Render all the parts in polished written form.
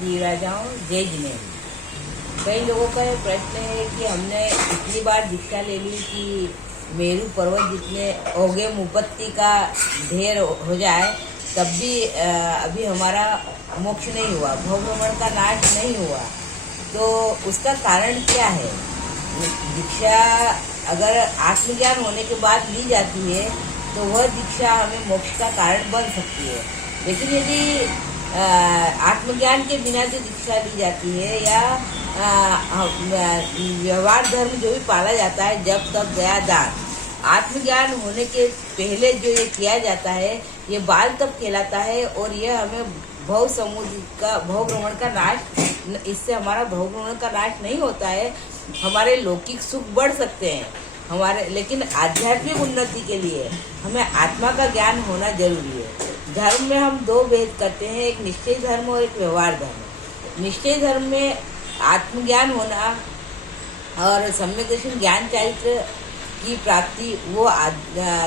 जीवराजाओं जय जिनेन्द्र। कई लोगों का ये प्रश्न है कि हमने इतनी बार दीक्षा ले ली कि मेरू पर्वत जितने ओगे मुपत्ति का ढेर हो जाए तब भी अभी हमारा मोक्ष नहीं हुआ, भवभ्रमण का नाश नहीं हुआ। तो उसका कारण क्या है? दीक्षा अगर आत्मज्ञान होने के बाद ली जाती है तो वह दीक्षा हमें मोक्ष का कारण बन सकती है। लेकिन यदि आत्मज्ञान के बिना जो दीक्षा ली जाती है या व्यवहार धर्म जो भी पाला जाता है, जब तब दया दान, आत्मज्ञान होने के पहले जो ये किया जाता है ये बाल तब कहलाता है और यह हमें भव समुद्र का भव भ्रमण का नाश, इससे हमारा भव भ्रमण का नाश नहीं होता है। हमारे लौकिक सुख बढ़ सकते हैं हमारे, लेकिन आध्यात्मिक उन्नति के लिए हमें आत्मा का ज्ञान होना जरूरी है। धर्म में हम दो भेद करते हैं, एक निश्चय धर्म और एक व्यवहार धर्म। निश्चय धर्म में आत्मज्ञान होना और सम्यक दर्शन ज्ञान चारित्र की प्राप्ति वो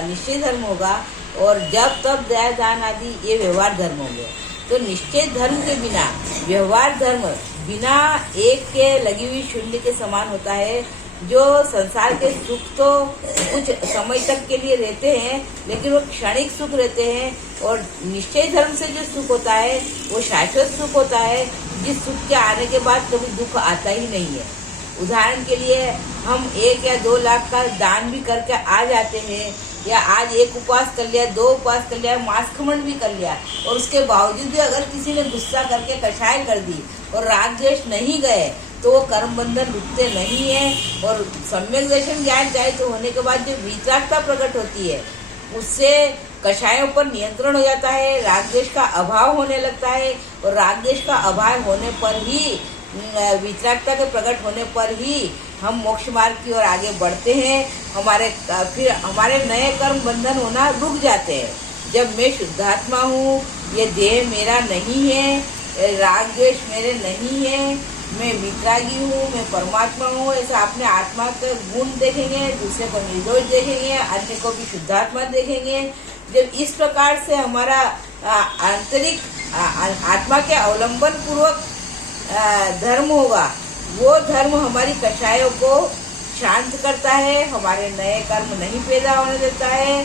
निश्चय धर्म होगा, और जब तब दया दान आदि ये व्यवहार धर्म होंगे। तो निश्चय धर्म के बिना व्यवहार धर्म बिना एक के लगी हुई शून्य के समान होता है। जो संसार के सुख तो कुछ समय तक के लिए रहते हैं, लेकिन वो क्षणिक सुख रहते हैं, और निश्चय धर्म से जो सुख होता है वो शाश्वत सुख होता है, जिस सुख के आने के बाद कभी दुख आता ही नहीं है। उदाहरण के लिए हम 1 या 2 लाख का दान भी करके आ जाते हैं, या आज 1 उपवास कर लिया, 2 उपवास कर लिया, मांस खमण भी कर लिया, और उसके बावजूद भी अगर किसी ने गुस्सा करके कषाय कर दी और राग द्वेष नहीं गए तो वो कर्म बंधन रुकते नहीं है। और सम्यक दर्शन ज्ञान चाहे तो होने के बाद जो वितरागता प्रकट होती है उससे कषायों पर नियंत्रण हो जाता है, राग द्वेष का अभाव होने लगता है, और राग द्वेष का अभाव होने पर ही, वितरागता के प्रकट होने पर ही हम मोक्ष मार्ग की ओर आगे बढ़ते हैं। फिर हमारे नए कर्म बंधन होना रुक जाते हैं। जब मैं शुद्धात्मा हूँ, ये देह मेरा नहीं है, राग द्वेष मेरे नहीं है, मैं वितरागी हूँ, मैं परमात्मा हूँ, ऐसा अपने आत्मा के गुण देखेंगे, दूसरे को निर्दोष देखेंगे, अन्य को भी शुद्धात्मा देखेंगे। जब इस प्रकार से हमारा आंतरिक आत्मा के अवलंबन पूर्वक धर्म होगा, वो धर्म हमारी कषायों को शांत करता है, हमारे नए कर्म नहीं पैदा होने देता है,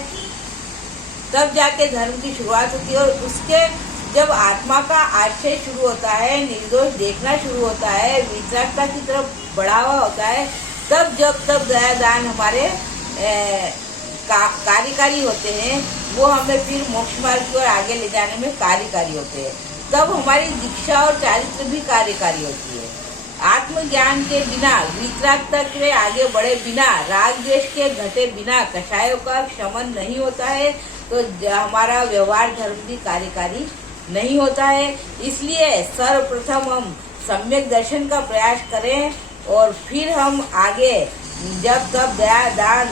तब जाके धर्म की शुरुआत होती है। और उसके जब आत्मा का आश्रय शुरू होता है, निर्दोष देखना शुरू होता है, वितरागता की तरफ बढ़ावा होता है, तब जब तब दया दान हमारे कार्यकारी होते हैं, वो हमें फिर मोक्ष मार्ग की ओर आगे ले जाने में कार्यकारी होते हैं। तब हमारी दीक्षा और चारित्र भी कार्यकारी होती है। आत्मज्ञान के बिना, वितरागता के आगे बढ़े बिना, राग द्वेष के घटे बिना कषायों का क्षमन नहीं होता है, तो हमारा व्यवहार धर्म भी कार्यकारी नहीं होता है। इसलिए सर्वप्रथम हम सम्यक दर्शन का प्रयास करें, और फिर हम आगे जब तब दया दान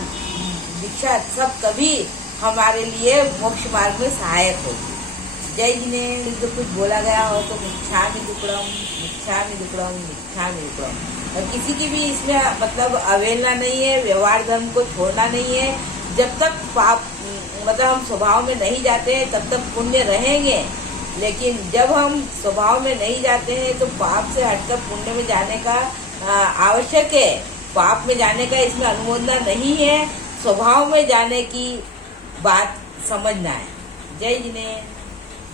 दीक्षा सब तभी हमारे लिए मोक्ष मार्ग में सहायक होगी। जय जिनेन्द्र। तो कुछ बोला गया हो तो मिच्छामि दुक्कडम, मिच्छामि दुक्कडम, मिच्छामि दुक्कडम। और किसी की भी इसमें मतलब अवहेलना नहीं है, व्यवहार धर्म को छोड़ना नहीं है। जब तक पाप मतलब हम स्वभाव में नहीं जाते हैं तब तक पुण्य रहेंगे, लेकिन जब हम स्वभाव में नहीं जाते हैं तो पाप से हटकर पुण्य में जाने का आवश्यक है। पाप में जाने का इसमें अनुमोदना नहीं है, स्वभाव में जाने की बात समझना है। जय जिनेन्द्र।